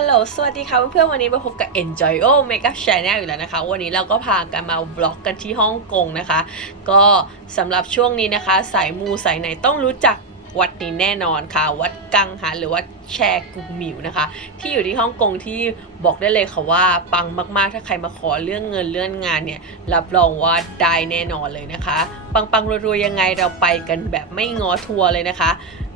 ฮัลโหล สวัสดีค่ะเพื่อนๆ วันนี้มาพบกับ Enjoyo Makeup Channel อยู่แล้วนะคะ วันนี้เราก็พากันมาบล็อกกันที่ฮ่องกงนะคะ ก็สำหรับช่วงนี้นะคะ สายมูสายไหนต้องรู้จักวัดนี้แน่นอนค่ะ วัดกังหันหรือวัดแชกุงหมิวนะคะ ที่อยู่ที่ฮ่องกงที่บอกได้เลยค่ะว่าปังมากๆ ถ้าใครมาขอเรื่องเงินเรื่องงานเนี่ย รับรองว่าได้แน่นอนเลยนะคะ ปังๆรวยๆยังไงเราไปกันแบบไม่ง้อทัวร์เลยนะคะ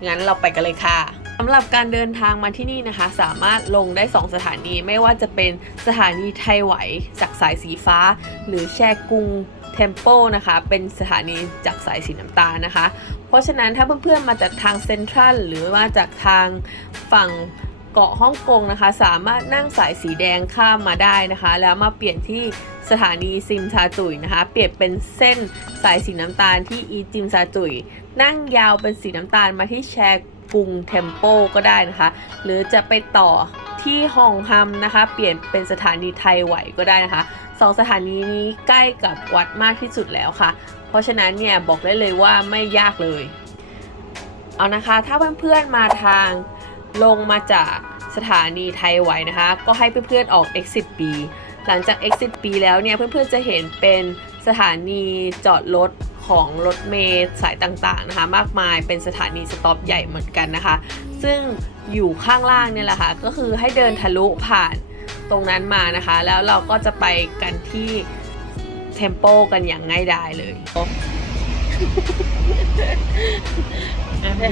งั้นเราไปกันเลยค่ะ สำหรับการเดินทางมาที่นี่นะคะ สามารถลงได้ 2 สถานีไม่ว่าจะเป็นสถานีไทไหวจากสายสีฟ้า หรือแชกุงเทมโปนะคะ เป็นสถานีจากสายสีน้ำตาลนะคะ เพราะฉะนั้นถ้าเพื่อนๆมาจากทางเซ็นทรัลหรือว่าจากทางฝั่งเกาะฮ่องกงนะคะ สามารถนั่งสายสีแดงข้ามมาได้นะคะ แล้วมาเปลี่ยนที่สถานีซิมซาจุยนะคะ เปลี่ยนเป็นเส้นสายสีน้ำตาลที่อีจิมซาจุย นั่งยาวเป็นสีน้ำตาลมาที่แช กรุงเทมโปก็ได้นะคะ หรือจะไปต่อที่ฮองฮัมนะคะ เปลี่ยนเป็นสถานีไทไหวก็ได้นะคะสองสถานีนี้ใกล้กับวัดมากที่สุดแล้วค่ะ เพราะฉะนั้นเนี่ยบอกได้เลยว่าไม่ยากเลย เอานะคะถ้าเพื่อนๆมาทางลงมาจากสถานีไทยไหวนะคะ ก็ให้เพื่อนๆออก exit B หลังจาก exit B แล้วเนี่ยเพื่อนๆจะเห็นเป็นสถานีจอดรถ ของรถเมล์สายต่างๆนะคะ มากมายเป็นสถานีสต็อปใหญ่เหมือนกันนะคะ ซึ่งอยู่ข้างล่างเนี่ยแหละค่ะก็คือให้เดินทะลุผ่านตรงนั้นมานะคะ แล้วเราก็จะไปกันที่เทมโปกันอย่างง่ายดายเลย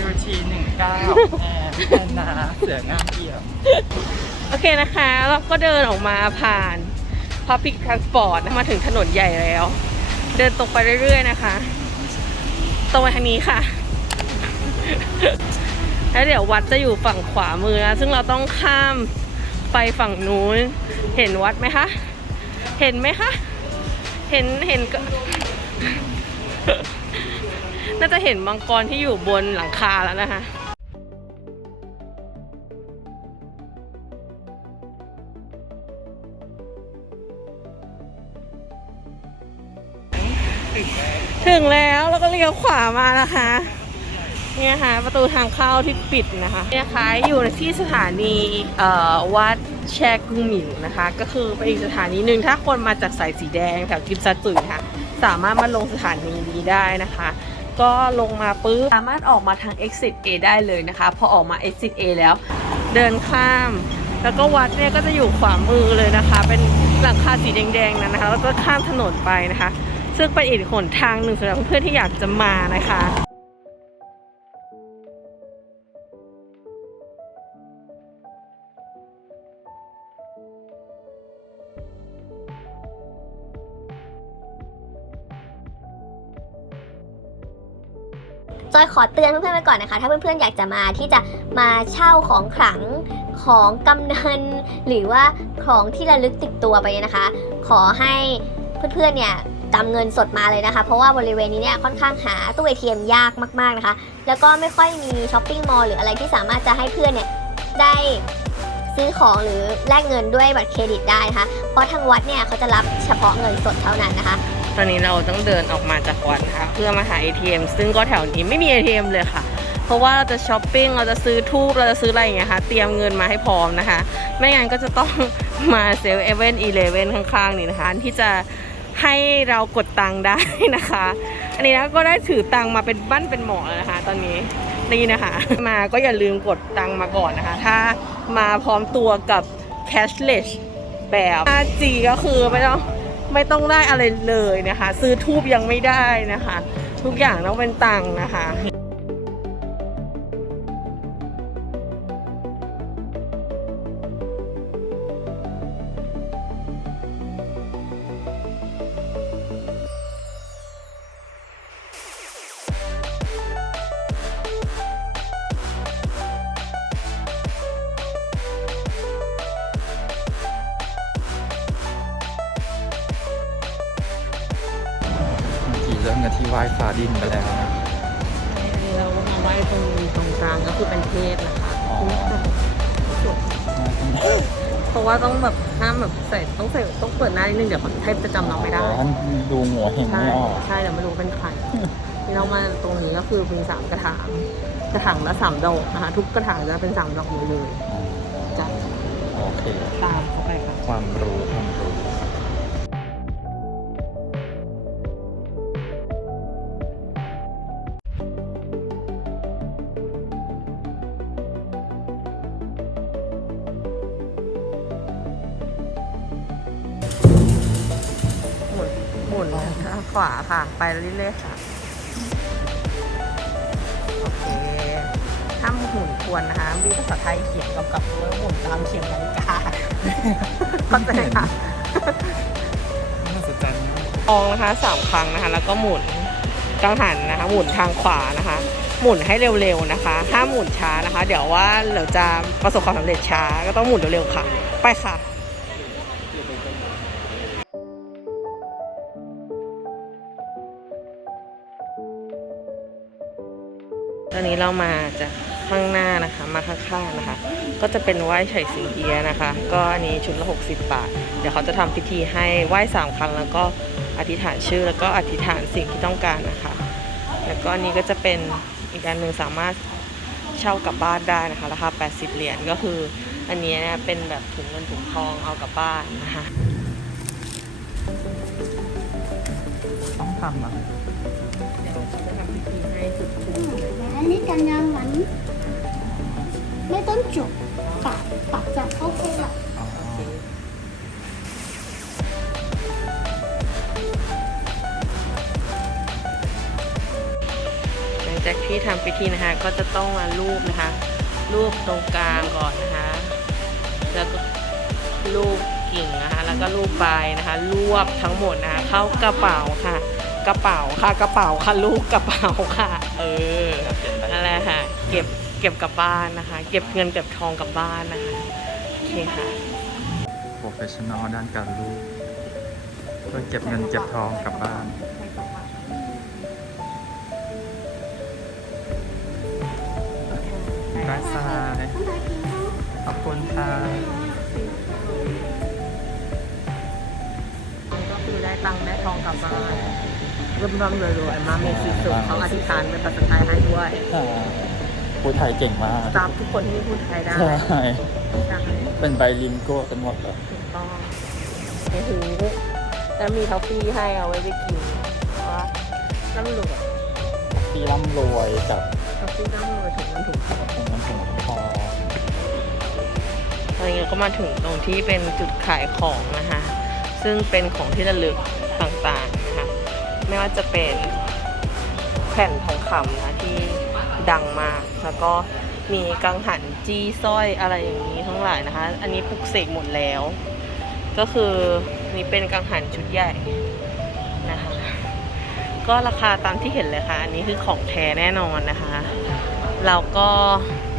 MUT หนึ่งเก้าแอนแอนนาเสืองามเอี่ยมโอเคนะคะ เราก็เดินออกมาผ่าน Public Transport มาถึงถนนใหญ่แล้ว เดินตรงไปเรื่อยๆนะคะ ตรงไปทางนี้ค่ะ แล้วเดี๋ยววัดจะอยู่ฝั่งขวามือนะซึ่งเราต้องข้ามไปฝั่งนู้น เห็นวัดไหมคะ เห็นไหมคะ เห็นเห็นก็น่าจะเห็นมังกรที่อยู่บนหลังคาแล้วนะคะ ถึงแล้วแล้วก็เลี้ยวขวามานะคะเนี่ยค่ะประตูทางเข้าที่ปิดนะคะเนี่ยนะคะอยู่ที่สถานีวัดแชกุงหมิวนะคะ ก็คือเป็นอีกสถานีหนึ่งถ้าคนมาจากสายสีแดงแถวกิมซาจุยค่ะ สามารถมาลงสถานีนี้ได้นะคะ ก็ลงมาปุ๊บสามารถออกมาทาง exit A ได้เลยนะคะ พอออกมา exit A แล้วเดินข้าม แล้วก็วัดเนี่ยก็จะอยู่ขวามือเลยนะคะ เป็นหลังคาสีแดงๆนั้นนะคะ แล้วก็ข้ามถนนไปนะคะ ซึ่งเป็นอีกหนทางหนึ่งสำหรับเพื่อนๆที่อยากจะมานะคะจอยขอเตือนเพื่อนๆไว้ก่อนนะคะ ถ้าเพื่อนๆอยากจะมาที่จะมาเช่าของขลังของกำนันหรือว่าของที่ระลึกติดตัวไปนะคะ ขอให้เพื่อนๆเนี่ย กำเงินสดมาเลยนะคะ เพราะว่าบริเวณนี้เนี่ยค่อนข้างหาตู้ ATM ยากมากๆนะคะ แล้วก็ไม่ค่อยมีช้อปปิ้งมอลล์หรืออะไรที่สามารถจะให้เพื่อนเนี่ยได้ซื้อของหรือแลกเงินด้วยบัตรเครดิตได้นะคะเพราะทางวัดเนี่ยเขาจะรับเฉพาะเงินสดเท่านั้นนะคะ ตอนนี้เราต้องเดินออกมาจากวัดนะคะเพื่อมาหา ATM ซึ่งก็แถวนี้ไม่มี ATM เลยค่ะ เพราะว่าเราจะช้อปปิ้งเราจะซื้อทูบเราจะซื้ออะไรอย่างเงี้ยค่ะเตรียมเงินมาให้พร้อมนะคะ ไม่งั้นก็จะต้องมาเซลเอเว่นอีเลเว่นข้างๆนี่นะคะที่จะ ให้เรากดตังค์ได้นะคะ อันนี้นะก็ได้ถือตังค์มาเป็นบ้านเป็นหมอแล้วนะคะ ตอนนี้นี่นะคะ มาก็อย่าลืมกดตังค์มาก่อนนะคะ ถ้ามาพร้อมตัวกับ cashless แบบ 5G ก็คือไม่ต้องไม่ต้องได้อะไรเลยนะคะ ซื้อทูบยังไม่ได้นะคะ ทุกอย่างต้องเป็นตังค์นะคะ เมื่อกี้เริ่มกันที่ไหว้ฟ้าดินไปแล้วนะเรามาไว้ตรงตรงกลางก็คือเป็นเทพนะคะอ๋อเพราะว่าต้องแบบห้ามแบบใส่ต้องใส่ต้องเปิดหน้านิดนึงเดี๋ยวเทพจะจำเราไม่ได้ท่านดูหัวเห็นใช่ไม่ออกใช่เดี๋ยวไม่รู้เป็นใครที่เรามาตรงนี้ก็คือมีสามกระถางกระถางละสามดอกนะคะทุกกระถางจะเป็นสามดอกหมดเลยจ้ะโอเคตามเขาไปค่ะความรู้ความรู้ หมุนขวาค่ะ ไปเรื่อยๆค่ะ โอเคห้ามหมุนทวนนะคะมีภาษาไทยเขียนกำกับด้วยหมุนตามเข็มนนาฬิกาเข้าใจค่ะน่าสนใจมองนะคะสามครั้งนะคะ แล้วก็หมุนกังหันนะคะ หมุนทางขวานะคะ หมุนให้เร็วๆนะคะห้ามหมุนช้านะคะ เดี๋ยวว่าเดี๋ยวจะประสบความสำเร็จช้าก็ต้องหมุนเร็วๆค่ะ ไปค่ะ อนนี้เรามาจากข้างหน้านะคะมาข้างๆนะคะ ก็จะเป็นไหว้ไฉสิงเอียนะคะ ก็อันนี้ชุดละ 60 บาท เดี๋ยวเขาจะทำพิธีให้ไหว้สามครั้งแล้วก็อธิษฐานชื่อแล้วก็อธิษฐานสิ่งที่ต้องการนะคะ แล้วก็อันนี้ก็จะเป็นอีกอันหนึ่งสามารถเช่ากลับบ้านได้นะคะราคา80 เหรียญก็คืออันนี้เนี่ยเป็นแบบถุงเงินถุงทองเอากลับบ้านนะคะต้องทำอะ อันนี้กันยังหวันไม่ต้องจุดปักปักจะเข้าเส้นละอ๋อหลังจากที่ทำพิธีนะคะ ก็จะต้องมารูปนะคะ รูปตรงกลางก่อนนะคะ แล้วก็รูปกิ่งนะคะ แล้วก็รูปใบนะคะ รวบทั้งหมดนะคะ เข้ากระเป๋าค่ะ กระเป๋าค่ะกระเป๋าค่ะลูกกระเป๋าค่ะ เออนั่นแหละค่ะเก็บเก็บกลับบ้านนะคะ เก็บเงินเก็บทองกลับบ้านนะคะโอเคค่ะโปรเฟชชั่นอลด้านการรูปเพื่อเก็บเงินเก็บทองกลับบ้านได้ทรายขอบคุณค่ะก็คือได้ตังค์ได้ทองกลับบ้าน ร่ำร่ำรวยรวยมาเมสิสุเขาอธิษฐานเป็นภาษาไทยให้ด้วยพูดไทยเก่งมากสตาฟทุกคนที่นี่พูดไทยได้ใช่ใช่เป็นไบลิงโก้กันหมดเลยถูกต้องโอ้โหแล้วมีท็อฟฟี่ให้เอาไว้ไปกินเพราะว่าร่ำรวยที่ร่ำรวยกับท็อฟฟี่ร่ำรวยถึงมันถูกของมันถึงพอตอนนี้ก็มาถึงตรงที่เป็นจุดขายของนะคะ ซึ่งเป็นของที่ระลึกต่างๆนะคะ ไม่ว่าจะเป็นแผ่นทองคำนะที่ดังมาก แล้วก็มีกังหันจี้สร้อยอะไรอย่างนี้ทั้งหลายนะคะ อันนี้ปลุกเสกหมดแล้ว ก็คือนี่เป็นกังหันชุดใหญ่นะคะ ก็ราคาตามที่เห็นเลยค่ะ อันนี้คือของแท้แน่นอนนะคะ เราก็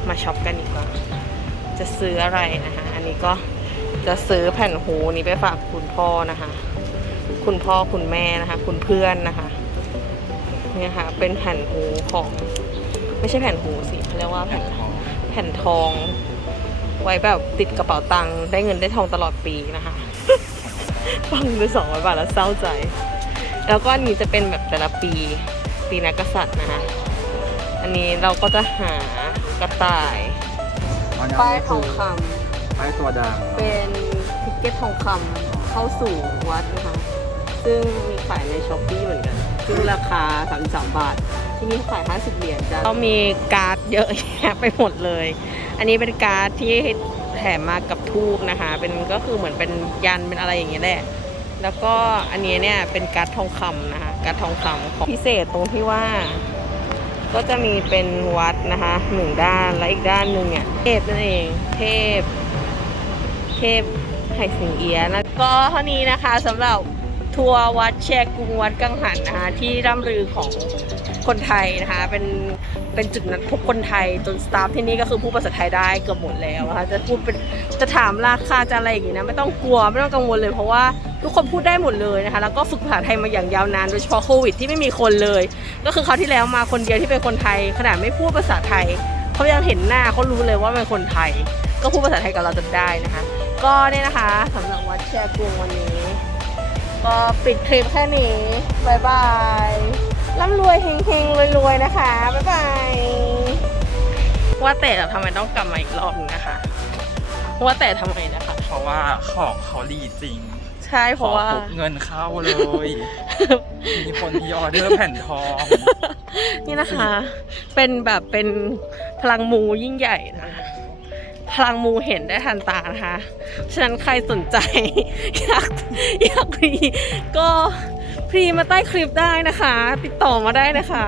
มาช็อปกันดีกว่า จะซื้ออะไรนะคะ อันนี้ก็จะซื้อแผ่นหูนี้ไปฝากคุณพ่อนะคะ คุณพ่อคุณแม่นะคะ คุณเพื่อนนะคะเนี่ยค่ะ เป็นแผ่นหูของ ไม่ใช่แผ่นหูสิเขาเรียกว่าแผ่นแผ่นทอง ไว้แบบติดกระเป๋าตังค์ได้เงินได้ทองตลอดปีนะคะฟังดูสองร้อยบาทแล้วเศร้าใจ แล้วก็อันนี้จะเป็นแบบแต่ละปีปีนักกษัตริย์นะคะอันนี้เราก็จะหากระต่ายป้ายทองคำป้ายตัวดังเป็นทิกเก็ตทองคำเข้าสู่วัดนะคะ ซึ่งมีขายในช้อปปี้เหมือนกัน ซึ่งราคา 33 บาท ที่นี่ขาย 50 เหรียญจ้ะก็มีการ์ดเยอะแยะไปหมดเลย อันนี้เป็นการ์ดที่แถมมากับทูบนะคะ เป็นก็คือเหมือนเป็นยันเป็นอะไรอย่างเงี้ยแหละ แล้วก็อันนี้เนี่ยเป็นการ์ดทองคำนะคะ การ์ดทองคำของพิเศษตรงที่ว่า ก็จะมีเป็นวัดนะคะหนึ่งด้านและอีกด้านหนึ่งเนี่ยเทพนั่นเอง เทพ เทพไห่สิงเอียะนะก็เท่านี้นะคะสำหรับ ทัวร์วัดแชร์กรุงวัดกังหันนะคะที่ร่ำลือของคนไทยนะคะเป็นเป็นจุดนัดพบคนไทยจนสตาฟที่นี่ก็คือพูดภาษาไทยได้เกือบหมดแล้วนะคะจะพูดเป็นจะถามราคาจะอะไรอย่างงี้นะไม่ต้องกลัวไม่ต้องกังวลเลยเพราะว่าทุกคนพูดได้หมดเลยนะคะแล้วก็ฝึกภาษาไทยมาอย่างยาวนานโดยเฉพาะโควิดที่ไม่มีคนเลย ก็คือเขาที่แล้วมาคนเดียวที่เป็นคนไทย ขนาดไม่พูดภาษาไทยเขายังเห็นหน้าเขารู้เลยว่าเป็นคนไทย ก็พูดภาษาไทยกับเราจนได้นะคะ ก็เนี่ยนะคะสำหรับวัดแชร์กรุงวันนี้ ก็ปิดคลิปแค่นี้บายบายร่ำรวยเฮงๆรวยๆนะคะบายบายว่าแต่เราทำไมต้องกลับมาอีกรอบนึงนะคะว่าแต่ทำไมนะคะ เพราะว่าของเขาดีจริงใช่เพราะว่าขอปุ๊บเงินเข้าเลย มีคนที่ออเดอร์แผ่นทอง นี่นะคะ เป็นแบบเป็นพลังมูยิ่งใหญ่นะ พลังมูเห็นได้ทันตานะคะ ฉะนั้นใครสนใจ อยากอยากพรีก็พรีมาใต้คลิปได้นะคะ ติดต่อมาได้นะคะ